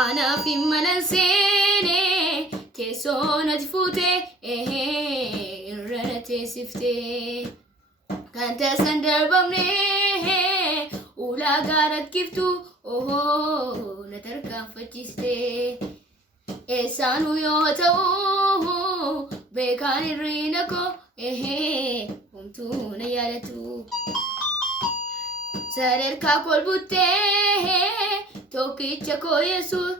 Anaaf hin malan seene teessoo natti fuute irra na teessifte kan taasisan darbamne ulaagaa rakkiftu na tarkaanfachiiste eessaanuu yoo ta'u beekaan hirriina koo homtuu na yaadatu sadarkaa kolbuttee tokkicha koo Yesuus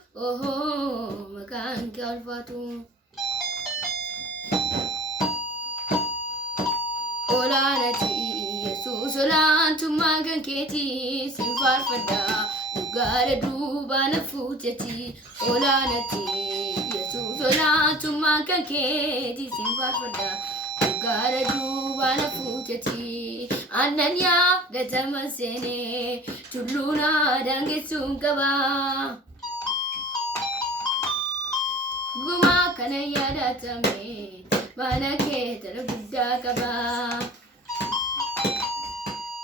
maqaan kee ulfaatu olaanati Yesuus olaantummaa kan keetii sin faarfadha dhugaadha duuba na fuutetti olaanati Yesuus olaantummaa kan keetii sin faarfadha dhugaadha duuba na fuutetti aannan yaadataman seenee tulluu na daangessuun qaba gumaa kana yaadatame mana kee tana guddaa qaba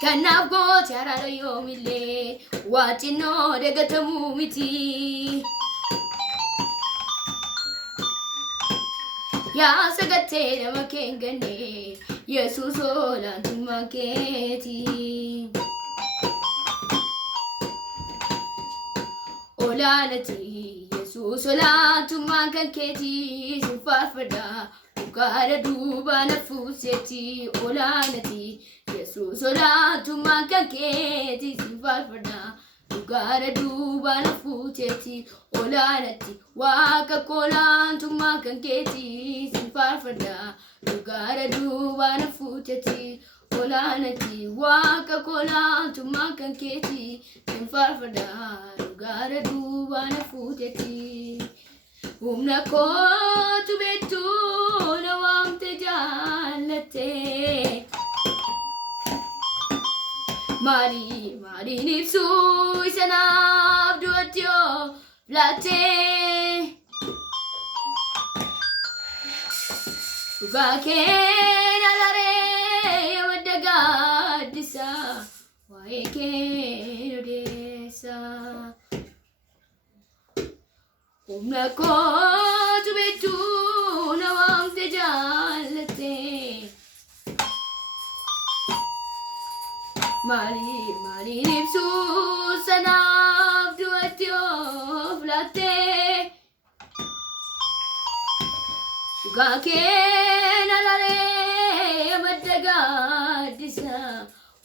kanaaf goote araara yoomillee waacinnoo dagatamuu miti yaa sagattee nama kee hin ganne Yesuus olaantummaa keetii olaanati Yesuus olaantummaa kan keetii sin faarfadha dhugaadha duuba na fuutetti olaanati Yesuus olaantummaa kan keetii sin faarfadha dhugaadha duuba na fuutetti olaanati waaqa olaantummaa kan keetii sin faarfadha dhugaadha duuba na fuutetti olaanati waaqa olaantummaa kan keetii sin faarfadha dhugaadha duuba na fuutetti humna kootu beektu na waamte jaallatte maaliin ibsuu isa naaf du'atti yoo laatte dhugaa kee na laree madda gaaddisa waa'ee kee odeessa humna kootu beektu na waamte jaallatte maaliin ibsuu isa naaf du'atti yoo laatte dhugaa kee na laree madda gaaddisa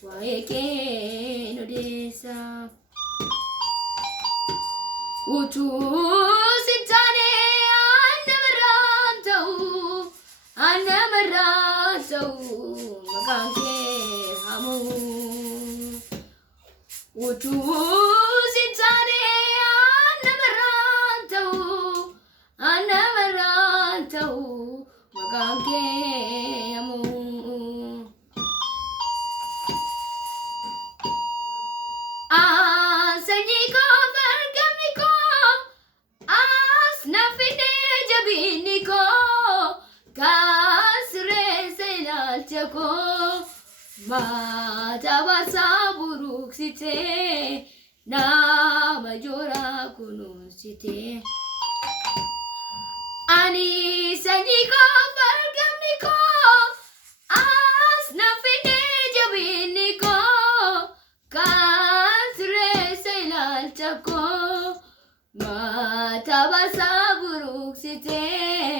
waa'ee kee odeessa utuu sin taane annamarraan ta'u maqaan kee hamuu utuu sin taane annamarraan ta'u maqaan kee hamuu sanyii koo fargamni koo as na fidee jabinni koo kaasirreessa ilaalcha koo maata baasaa buruuksitee nama jooraa kunuunsitee ani sanyii koo fargamni koo as na fidee jabinni koo kaasirreessa ilaalcha koo maata baasaa buruuksitee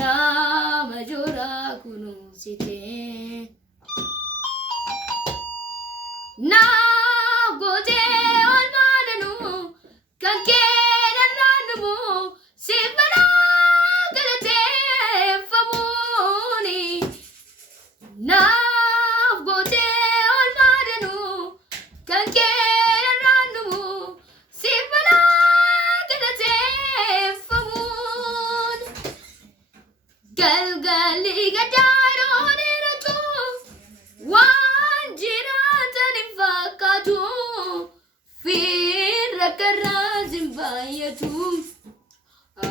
nama jooraa kunuunsitee naaf gootee olmaananu kan kee dhandhaannumu siif balaa galateeffamuuni naaf gootee olmaananu kan kee dhandhaannumu siif balaa galateeffamuun galgalli gaddaaroo dheeratu waan jiraatan hin fakkaatu fiirra karraa sin baay'atu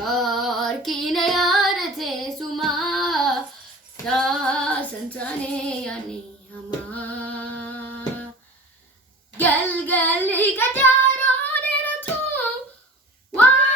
harkina yaadate sumaa taasan taane yaani hamaa galgalli gaddaaroo dheeratu waan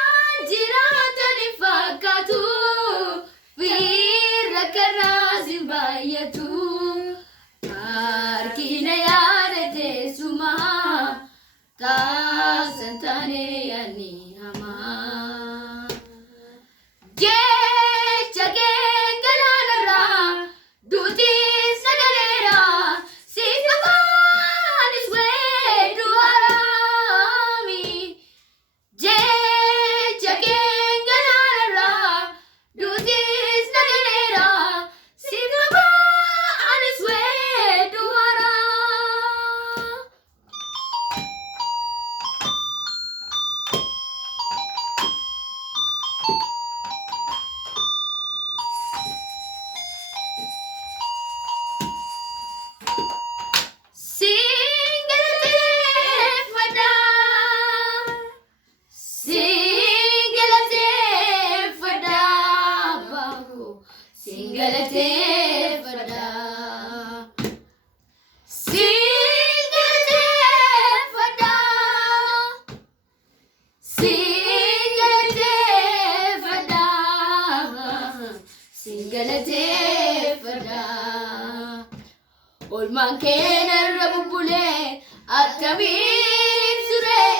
oolmaan keenarra bubbulee attamiin suree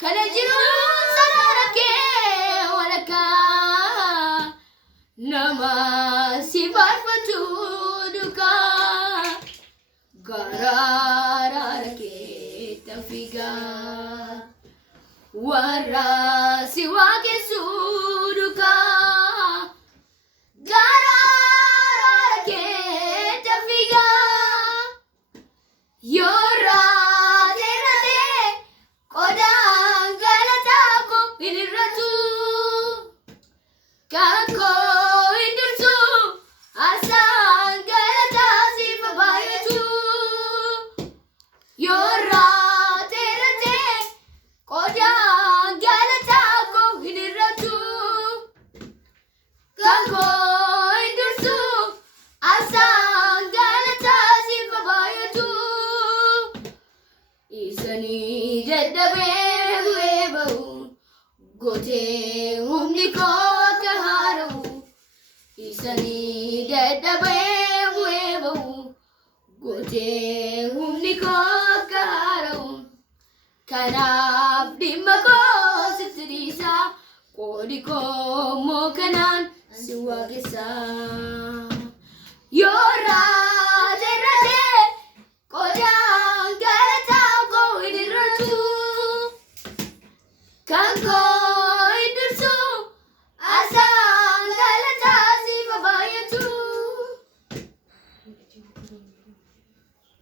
kana jiru sarara kee walakkaa nama si faarfatu duukaa garaara keetti fiigaa warra si waaqessu duukaa garaara keetti fiigaa yoorraa teerratee qodaan galataa koo hin irratu kan koo hin dursu arsaan galataa siif baay'atu yoorraa teerratee qodaan galataa koo hin irratu kan koo hin dursu arsaan galataa siif baay'atu isanii dadhabee bu'ee ba'u gootee humni koo akka haara'u isanii dadhabee bu'ee ba'u gootee humni koo akka haara'u kanaaf dhimma koo sitti dhiisaa qoodi koo immoo kanaan si waaqessaa.